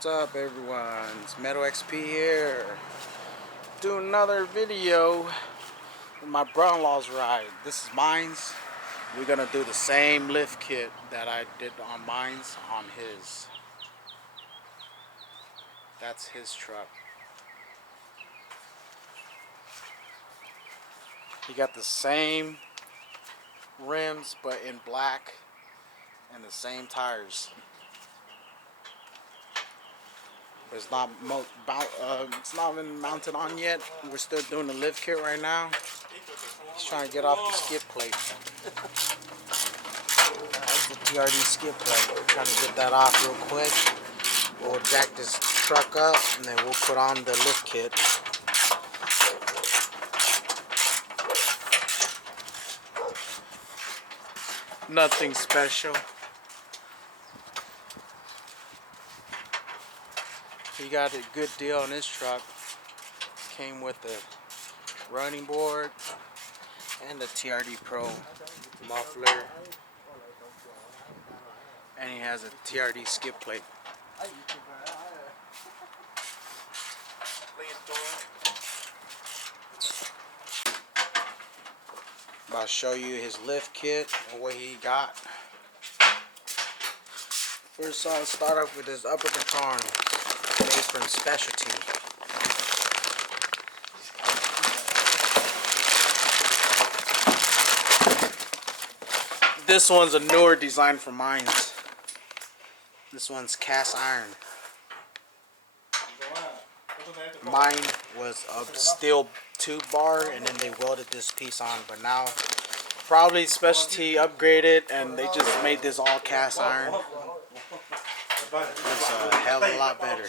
What's up, everyone? It's Metal XP here. Do another video with my brother-in-law's ride. This is mine's. We're gonna do the same lift kit that I did on mine's on his. That's his truck. He got the same rims but in black and the same tires. But it's not been mounted on yet. We're still doing the lift kit right now. He's trying to get off the skid plate. That's the TRD skid plate. We're trying to get that off real quick. We'll jack this truck up and then we'll put on the lift kit. Nothing special. He got a good deal on his truck. Came with the running board and the TRD Pro muffler. And he has a TRD skid plate. I'll show you his lift kit and what he got. First, I'll start off with his upper control arm, made from specialty. This one's a newer design from mine. This one's cast iron. Mine was a steel tube bar and then they welded this piece on, but now probably specialty upgraded and they just made this all cast iron. It's a hell of a lot better.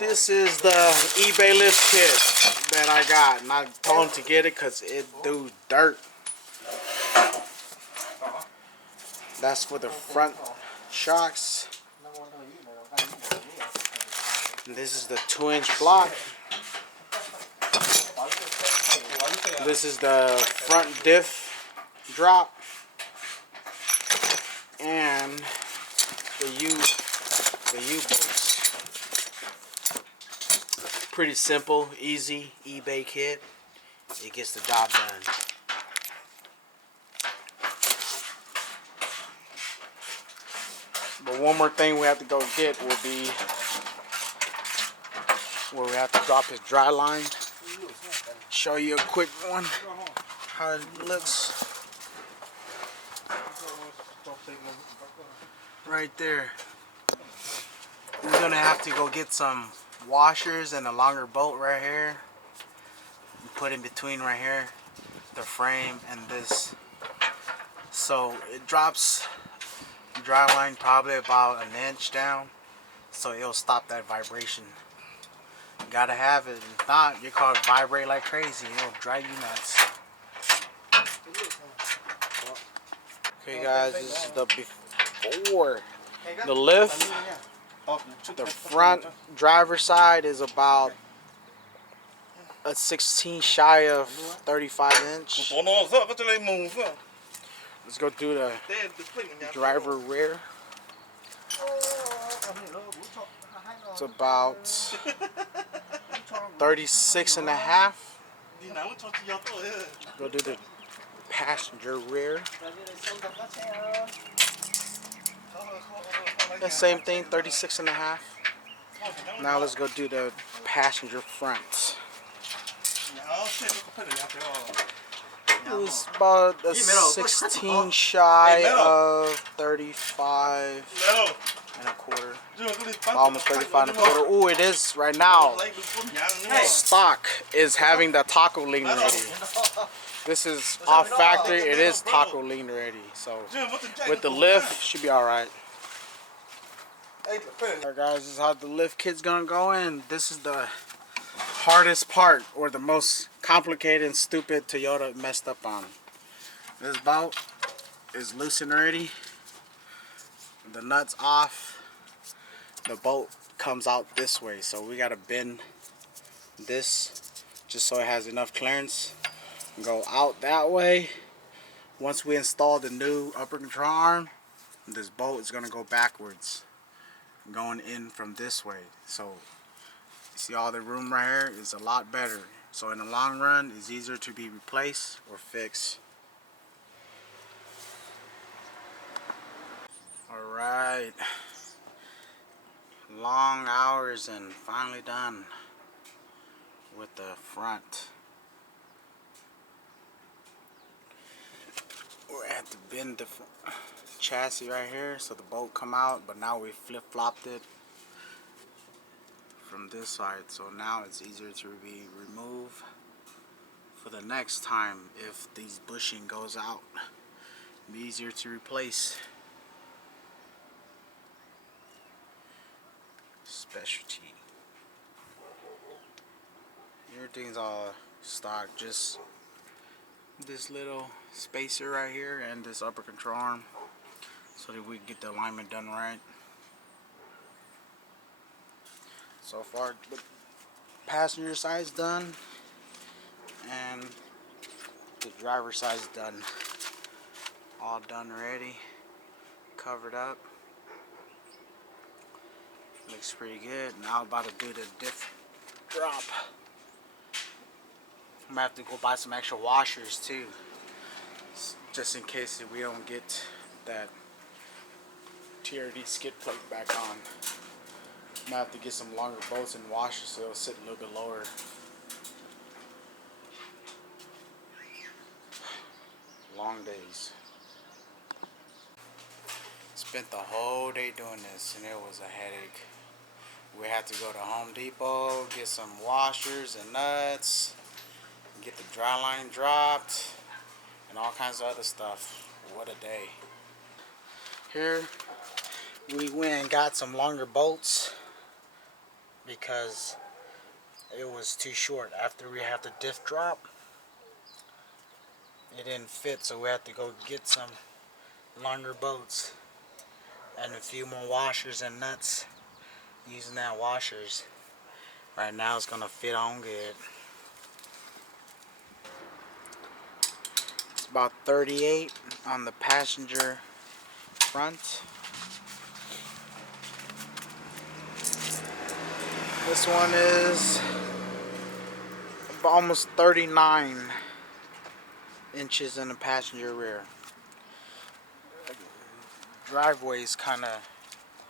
This is the eBay lift kit that I got, and I told him to get it because it do dirt. That's for the front shocks. And this is the 2-inch block. This is the front diff drop. And the U-bolts. Pretty simple, easy eBay kit. It gets the job done. But one more thing we have to go get will be where we have to drop his dry line. Show you a quick one, how it looks. Right there. We're gonna have to go get some washers and a longer bolt right here. And put in between right here, the frame and this. So it drops dry line probably about an inch down, so it'll stop that vibration. You gotta have it. If not, your car will vibrate like crazy. It'll drive you nuts. Okay, guys, this is the before. The lift, the front driver's side is about a 16 shy of 35 inch. Let's go do the driver rear. It's about 36 and a half. Go do the passenger rear. The same thing, 36 and a half. Now let's go do the passenger front. It was about a 16 shy of 35 and a quarter. Almost 35 and a quarter. Oh, it is right now. Stock is having the taco lean ready. This is off factory. It is taco lean ready. So with the lift, should be alright. Alright guys, this is how the lift kit's gonna go in. This is the hardest part, or the most complicated and stupid Toyota messed up on. This bolt is loosened already. The nut's off. The bolt comes out this way, so we gotta bend this just so it has enough clearance. Go out that way. Once we install the new upper control arm, this bolt is gonna go backwards, going in from this way. So you see all the room right here is a lot better. So in the long run, it's easier to be replaced or fixed. Alright, long hours and finally done with the front. We had to bend the chassis right here so the bolt come out, but now we flip-flopped it from this side, so now it's easier to be removed for the next time. If these bushing goes out, it'll be easier to replace. Specialty. Everything's all stock, just this little spacer right here and this upper control arm so that we can get the alignment done right. So far the passenger side's done and the driver side's done. All done already, covered up. Looks pretty good. Now I'm about to do the diff drop. I'm gonna have to go buy some extra washers too, just in case we don't get that TRD skid plate back on. I'm gonna have to get some longer bolts and washers so it'll sit a little bit lower. Long days. Spent the whole day doing this and it was a headache. We had to go to Home Depot, get some washers and nuts, get the dry line dropped, and all kinds of other stuff. What a day. Here we went and got some longer bolts because it was too short. After we had the diff drop, it didn't fit, so we had to go get some longer bolts and a few more washers and nuts. Using that washers right now, it's gonna fit on good. It's about 38 on the passenger front. This one is almost 39 inches in the passenger rear. Driveway is kind of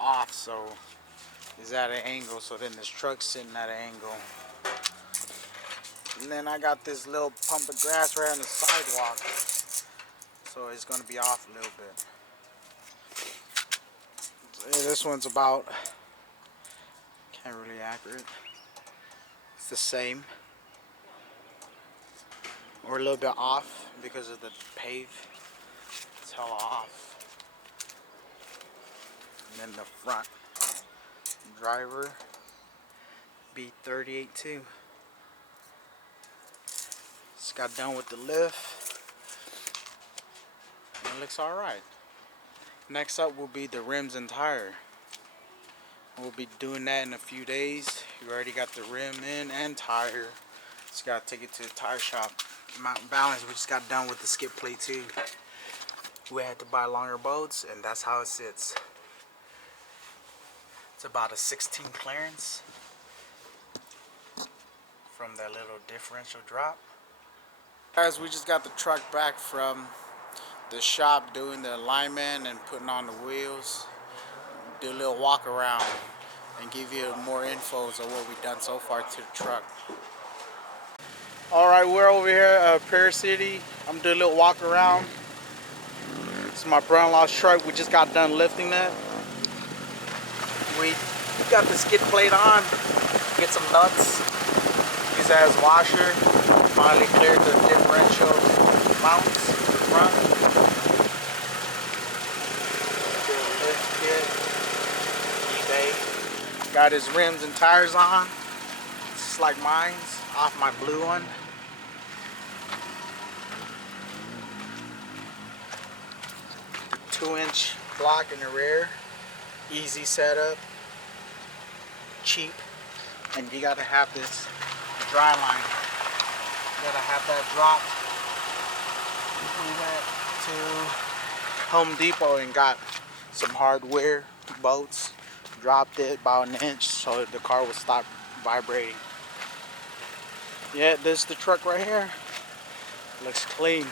off, so it's at an angle, so then this truck's sitting at an angle. And then I got this little pump of grass right on the sidewalk, so it's going to be off a little bit. So this one's about, can't really accurate, it's the same, or a little bit off because of the pave. It's hella off. And then the front driver B38 too. Just got done with the lift. It looks alright. Next up will be the rims and tire. We'll be doing that in a few days. You already got the rim in and tire. Just gotta take it to the tire shop. Mountain Balance, we just got done with the skid plate too. We had to buy longer bolts and that's how it sits. It's about a 16 clearance from that little differential drop. Guys, we just got the truck back from the shop doing the alignment and putting on the wheels. Do a little walk around and give you more infos of what we've done so far to the truck. Alright, we're over here at Prairie City. I'm doing a little walk around. It's my brother-in-law's truck. We just got done lifting that. We got the skid plate on, get some nuts, use that as washer, finally cleared the differential mounts in the front. Did a lift kit, eBay. Got his rims and tires on, just like mine's, off my blue one. The 2-inch block in the rear. Easy setup, cheap, and you gotta have this dry line. You gotta have that dropped. We went to Home Depot and got some hardware bolts, dropped it about an inch so the car would stop vibrating. Yeah, this is the truck right here. Looks clean.